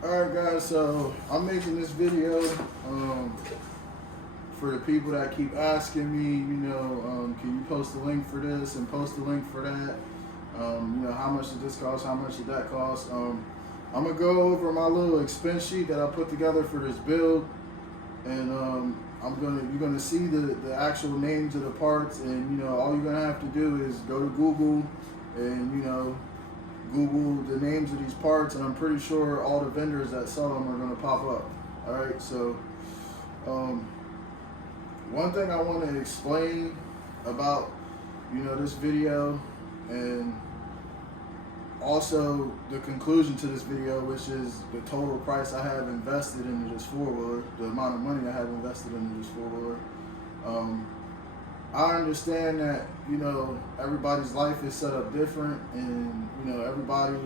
Alright guys, so I'm making this video for the people that keep asking me, can you post a link for this and post a link for that? How much did this cost? How much did that cost? I'm gonna go over my little expense sheet that I put together for this build, and you're gonna see the actual names of the parts, and all you're gonna have to do is go to Google and Google the names of these parts, and I'm pretty sure all the vendors that sell them are gonna pop up. All right, so one thing I want to explain about this video, and also the conclusion to this video, which is the total price I have invested into this four-wheeler, the amount of money I have invested into this four-wheeler. I understand that everybody's life is set up different, and everybody,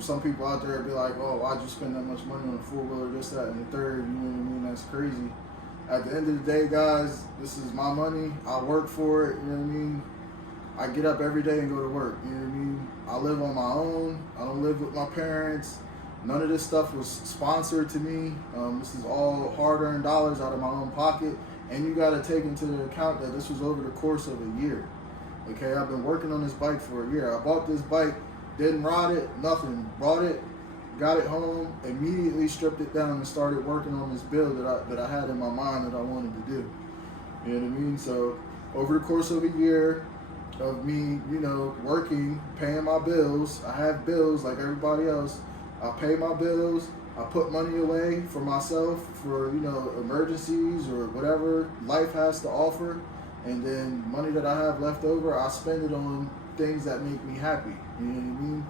some people out there be like, oh, why'd you spend that much money on a four-wheeler, this, that, and the third, you know what I mean? That's crazy. At the end of the day, guys, this is my money. I work for it, you know what I mean? I get up every day and go to work, you know what I mean? I live on my own. I don't live with my parents. None of this stuff was sponsored to me. This is all hard-earned dollars out of my own pocket. And you got to take into account that this was over the course of a year. Okay, I've been working on this bike for a year. I bought this bike, didn't ride it, nothing. Bought it, got it home, immediately stripped it down and started working on this build that I had in my mind that I wanted to do. You know what I mean? So over the course of a year of me, working, paying my bills, I have bills like everybody else. I pay my bills. I put money away for myself for, emergencies or whatever life has to offer. And then money that I have left over, I spend it on things that make me happy. You know what I mean?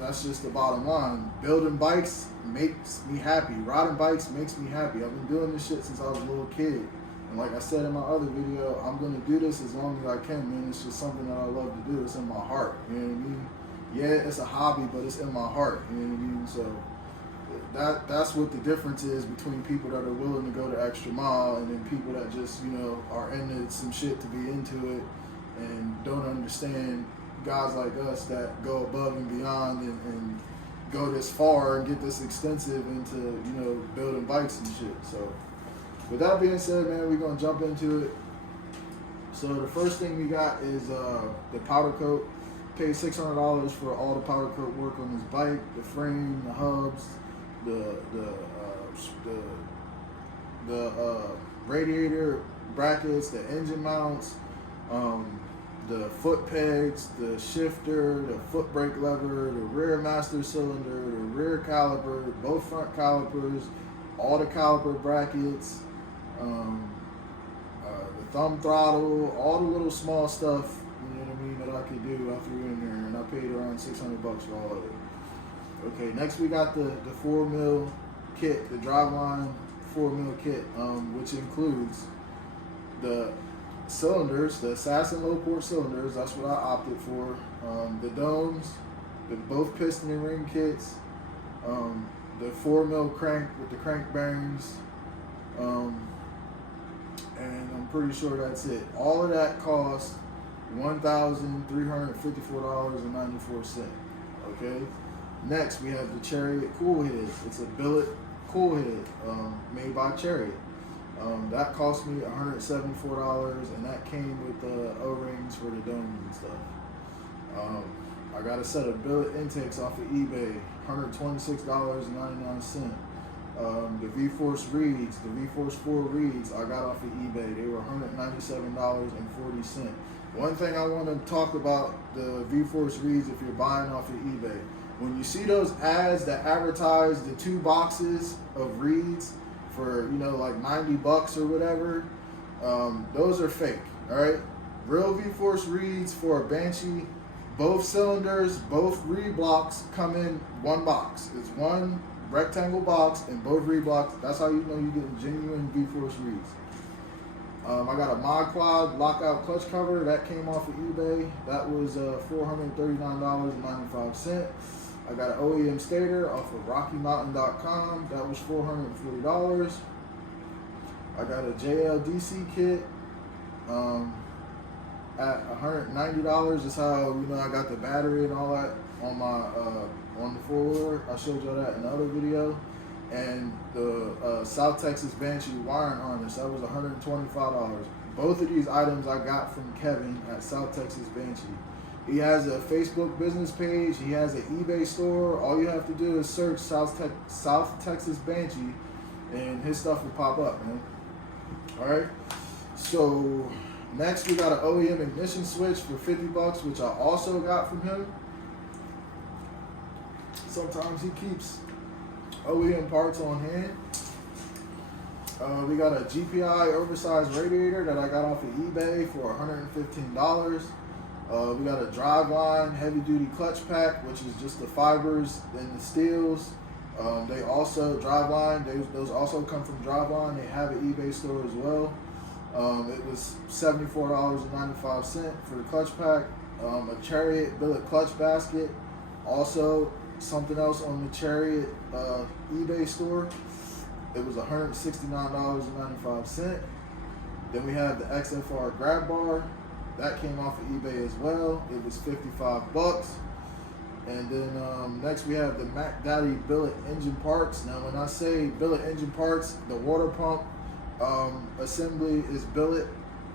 That's just the bottom line. Building bikes makes me happy. Riding bikes makes me happy. I've been doing this shit since I was a little kid. And like I said in my other video, I'm going to do this as long as I can, man. It's just something that I love to do. It's in my heart. You know what I mean? Yeah, it's a hobby, but it's in my heart. You know what I mean? So that's what the difference is between people that are willing to go the extra mile and then people that just, are into some shit to be into it and don't understand guys like us that go above and beyond and go this far and get this extensive into, building bikes and shit. So with that being said, man, we're going to jump into it. So the first thing we got is the powder coat. Paid $600 for all the powder coat work on this bike, the frame, the hubs, the radiator brackets, the engine mounts, the foot pegs, the shifter, the foot brake lever, the rear master cylinder, the rear caliper, both front calipers, all the caliper brackets, the thumb throttle, all the little small stuff, that I could do, I threw in there, and I paid around $600 for all of it. Okay, next we got the 4mm kit, the Driveline 4mm kit, which includes the cylinders, the Assassin low port cylinders. That's what I opted for. The domes, both piston and ring kits, the 4mm crank with the crank bearings, and I'm pretty sure that's it. All of that cost $1,354.94. Okay. Next, we have the Chariot cool head. It's a billet cool head made by Chariot. That cost me $174, and that came with the O-rings for the domes and stuff. I got a set of billet intakes off of eBay, $126.99. The V-Force reeds, the V-Force 4 reeds, I got off of eBay. They were $197.40. One thing I want to talk about the V-Force reeds, if you're buying off of eBay, when you see those ads that advertise the 2 boxes of reeds for, like $90 or whatever, those are fake, all right? Real V-Force reeds for a Banshee, both cylinders, both reed blocks come in one box. It's one rectangle box and both reed blocks. That's how you know you're getting genuine V-Force reeds. I got a Mcgraw Lockout clutch cover that came off of eBay. That was $439.95. I got an OEM stator off of RockyMountain.com. That was $440. I got a JLDC kit at $190. That's how, you know, I got the battery and all that on my on the 4-wheeler. I showed you that in the other video. And the South Texas Banshee wiring harness, that was $125. Both of these items I got from Kevin at South Texas Banshee. He has a Facebook business page. He has an eBay store. All you have to do is search South Texas Banshee, and his stuff will pop up, man. All right. So next we got an OEM ignition switch for $50, which I also got from him. Sometimes he keeps OEM parts on hand. We got a GPI oversized radiator that I got off of eBay for $115. We got a Driveline heavy duty clutch pack, which is just the fibers and the steels. They also, Driveline, those also come from Driveline. They have an eBay store as well. It was $74.95 for the clutch pack. A Chariot Billet clutch basket. Also, something else on the Chariot eBay store. It was $169.95. Then we have the XFR grab bar. That came off of eBay as well. It was $55. And then next we have the Mcgraw Billet engine parts. Now when I say Billet engine parts, the water pump assembly is Billet.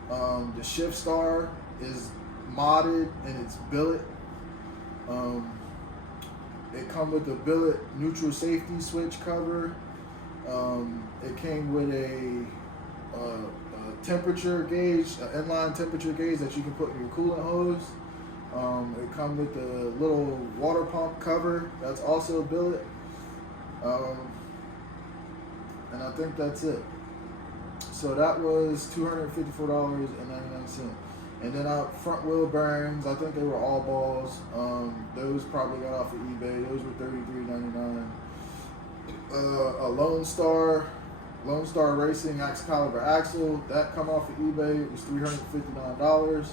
The shift star is modded and it's Billet. It come with a Billet neutral safety switch cover. It came with a temperature gauge, an inline temperature gauge that you can put in your coolant hose. It comes with the little water pump cover. That's also Billet. And I think that's it. So that was $254.99. And then our front wheel bearings, I think they were all balls. Those probably got off of eBay. Those were $33.99. A Lone Star Racing Excalibur axle, that come off of eBay. It was $359.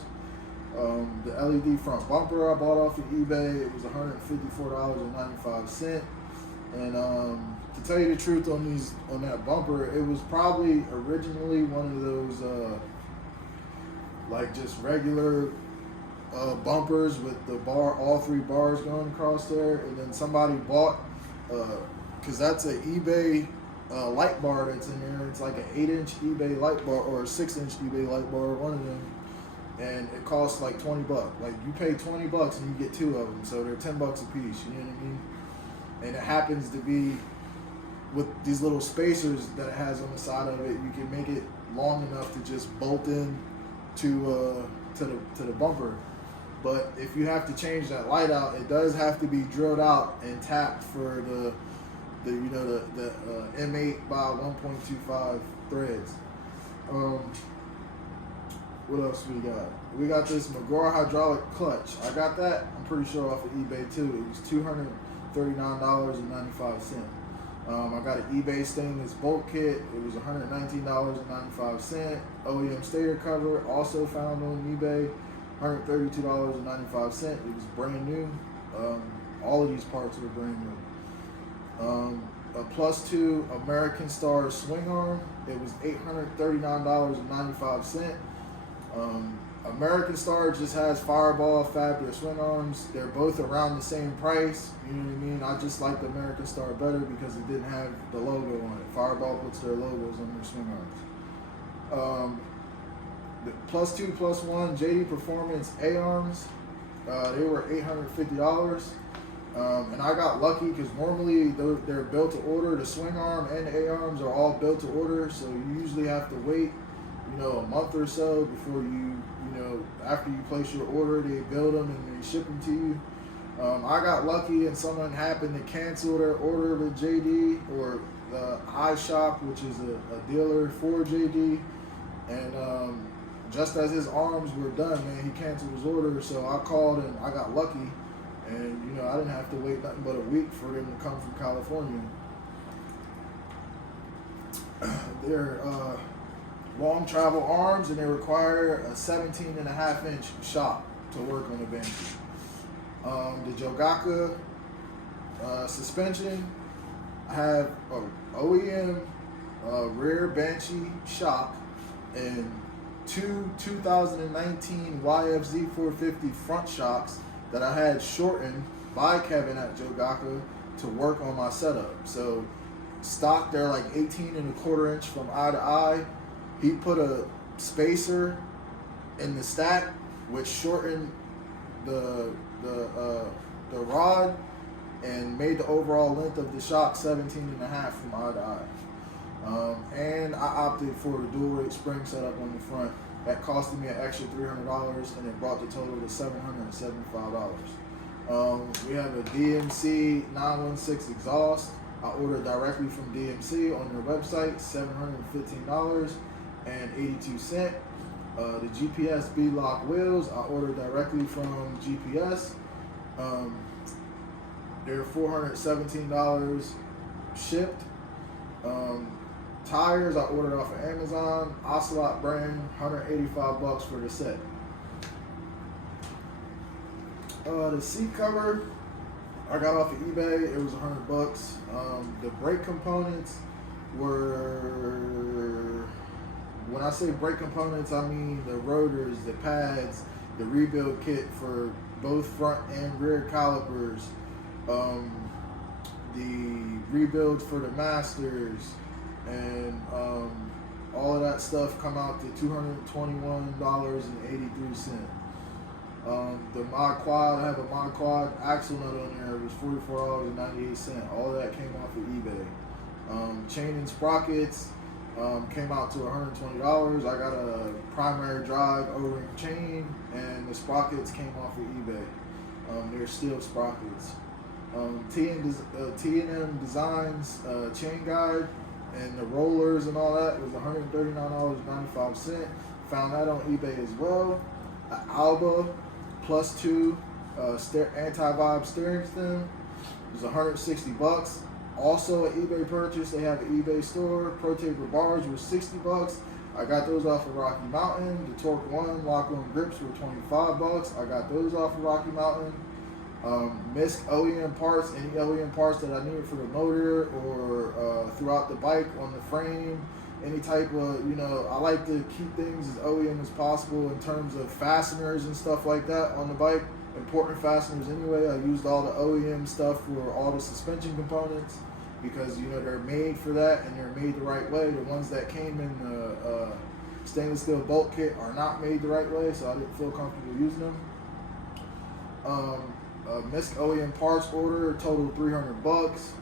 The LED front bumper I bought off of eBay. It was $154.95. And to tell you the truth on that bumper, it was probably originally one of those like just regular bumpers with the bar, all 3 bars going across there, and then somebody bought because that's an eBay light bar that's in there. It's like an 8-inch eBay light bar or a 6-inch eBay light bar, one of them, and it costs like $20. Like you pay $20 and you get 2 of them, so they're $10 a piece. You know what I mean? And it happens to be with these little spacers that it has on the side of it. You can make it long enough to just bolt in to the bumper. But if you have to change that light out, it does have to be drilled out and tapped for the M8 by 1.25 threads. What else we got? We got this Mcgraw hydraulic clutch. I got that, I'm pretty sure, off of eBay too. It was $239.95. I got an eBay stainless bolt kit. It was $119.95. OEM stator cover, also found on eBay, $132.95. It was brand new. All of these parts were brand new. A +2 American Star swing arm. It was $839.95. American Star just has Fireball, Fabulous swing arms. They're both around the same price. You know what I mean? I just like the American Star better because it didn't have the logo on it. Fireball puts their logos on their swing arms. The +2 +1 JD Performance A-arms. They were $850. And I got lucky because normally they're built to order. The swing arm and the A-arms are all built to order, so you usually have to wait, a month or so before after you place your order, they build them and they ship them to you. I got lucky and someone happened to cancel their order with JD or the iShop, which is a dealer for JD, and just as his arms were done, man, he canceled his order. So I called and I got lucky, and I didn't have to wait nothing but a week for them to come from California. They're long travel arms, and they require a 17.5-inch shock to work on the Banshee. The Jogaka suspension, I have a OEM rear Banshee shock, and two 2019 YFZ 450 front shocks that I had shortened by Kevin at Jogaka to work on my setup. So stock, they're like 18¼ inch from eye to eye. He put a spacer in the stack, which shortened the rod and made the overall length of the shock 17.5 from eye to eye. And I opted for the dual rate spring setup on the front. That costed me an extra $300, and it brought the total to $775. We have a DMC 916 exhaust. I ordered directly from DMC on their website, $715.82. The GPS B-lock wheels, I ordered directly from GPS. They're $417 shipped. Tires, I ordered off of Amazon, Ocelot brand, $185 for the set. The seat cover, I got off of eBay. It was $100. The brake components were, when I say brake components, I mean the rotors, the pads, the rebuild kit for both front and rear calipers, the rebuild for the masters, and all of that stuff come out to $221.83. The Mod Quad, I have a Mod Quad axle nut on there. It was $44.98. All of that came off of eBay. Chain and sprockets came out to $120. I got a primary drive O-ring chain, and the sprockets came off of eBay. They're steel sprockets. T&M Designs chain guide and the rollers and all that was $139.95. Found that on eBay as well. Alba +2 anti-vibe steering stem was $160. Also an eBay purchase. They have an eBay store. Pro Taper bars were $60. I got those off of Rocky Mountain. The Torque 1 lock-on grips were $25. I got those off of Rocky Mountain. Missed Oem Parts, any Oem Parts that I needed for the motor or throughout the bike on the frame, any type of, I like to keep things as OEM as possible in terms of fasteners and stuff like that on the bike. Important fasteners anyway. I used all the OEM stuff for all the suspension components because, they're made for that and they're made the right way. The ones that came in the stainless steel bolt kit are not made the right way, so I didn't feel comfortable using them. Missed OEM parts order totaled $300.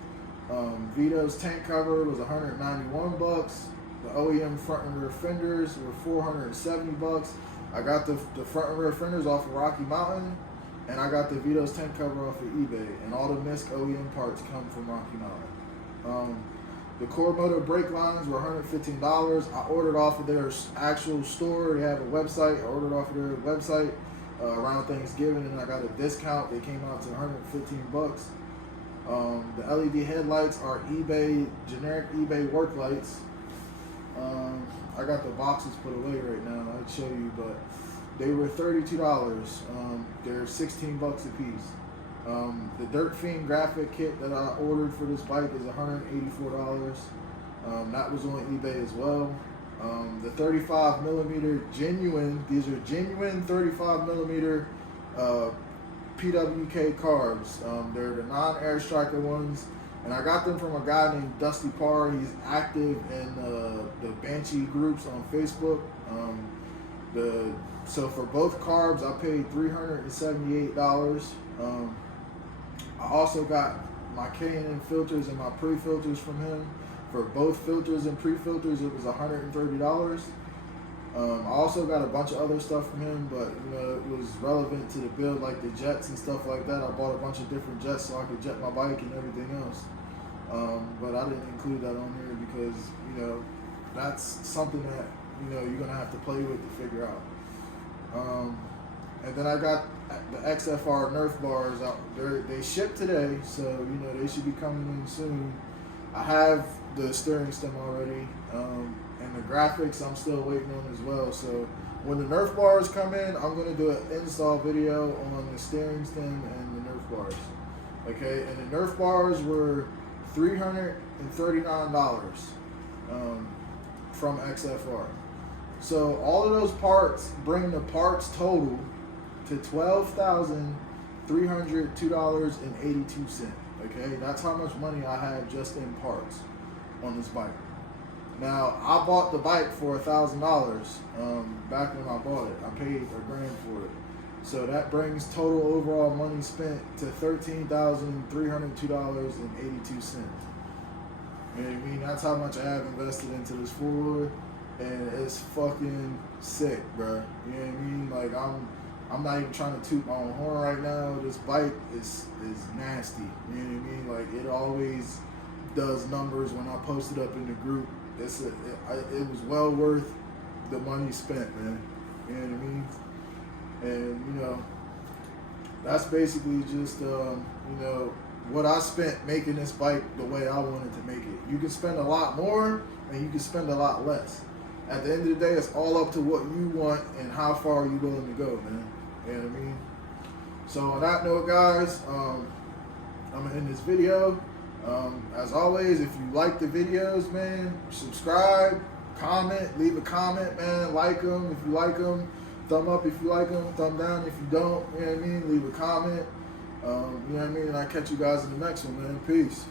Vito's tank cover was $191. The OEM front and rear fenders were $470. I got the front and rear fenders off of Rocky Mountain, and I got the Vito's tank cover off of eBay. And all the Misk OEM parts come from Rocky Mountain. The core motor brake lines were $115. I ordered off of their actual store. They have a website. I ordered off of their website around Thanksgiving, and I got a discount. They came out to $115. The LED headlights are generic eBay work lights. I got the boxes put away right now. I'd show you, but they were $32. They're $16 a piece. The Dirt Fiend graphic kit that I ordered for this bike is $184. That was on eBay as well. The 35mm genuine, these are genuine 35mm PWK carbs. They're the non-air striker ones, and I got them from a guy named Dusty Parr. He's active in the Banshee groups on Facebook. So for both carbs, I paid $378. I also got my K&N filters and my pre-filters from him. For both filters and pre-filters, it was $130. I also got a bunch of other stuff from him, but it was relevant to the build, like the jets and stuff like that. I bought a bunch of different jets so I could jet my bike and everything else. But I didn't include that on here because that's something that you're gonna have to play with to figure out. And then I got the XFR Nerf Bars out. They shipped today, so they should be coming in soon. I have the steering stem already, and the graphics I'm still waiting on as well. So when the Nerf Bars come in, I'm going to do an install video on the steering stem and the Nerf Bars. Okay, and the Nerf Bars were $339 from XFR. So all of those parts bring the parts total to $12,302.82. Okay, that's how much money I had just in parts on this bike. Now I bought the bike for $1,000 back when I bought it. I paid $1,000 for it. So that brings total overall money spent to $13,302.82. You know what I mean? That's how much I have invested into this four-wheeler, and it's fucking sick, bro. You know what I mean? Like I'm not even trying to toot my own horn right now. This bike is nasty. You know what I mean? Like it always does numbers when I post it up in the group. It was well worth the money spent, man. You know what I mean? And you know, that's basically just you know, what I spent making this bike the way I wanted to make it. You can spend a lot more and you can spend a lot less. At the end of the day, it's all up to what you want and how far you're willing to go, man. You know what I mean? So on that note, guys, I'm gonna end this video. As always, if you like the videos, man, subscribe, comment, leave a comment, man. Like them if you like them. Thumb up if you like them. Thumb down if you don't. You know what I mean? Leave a comment. You know what I mean? And I'll catch you guys in the next one, man. Peace.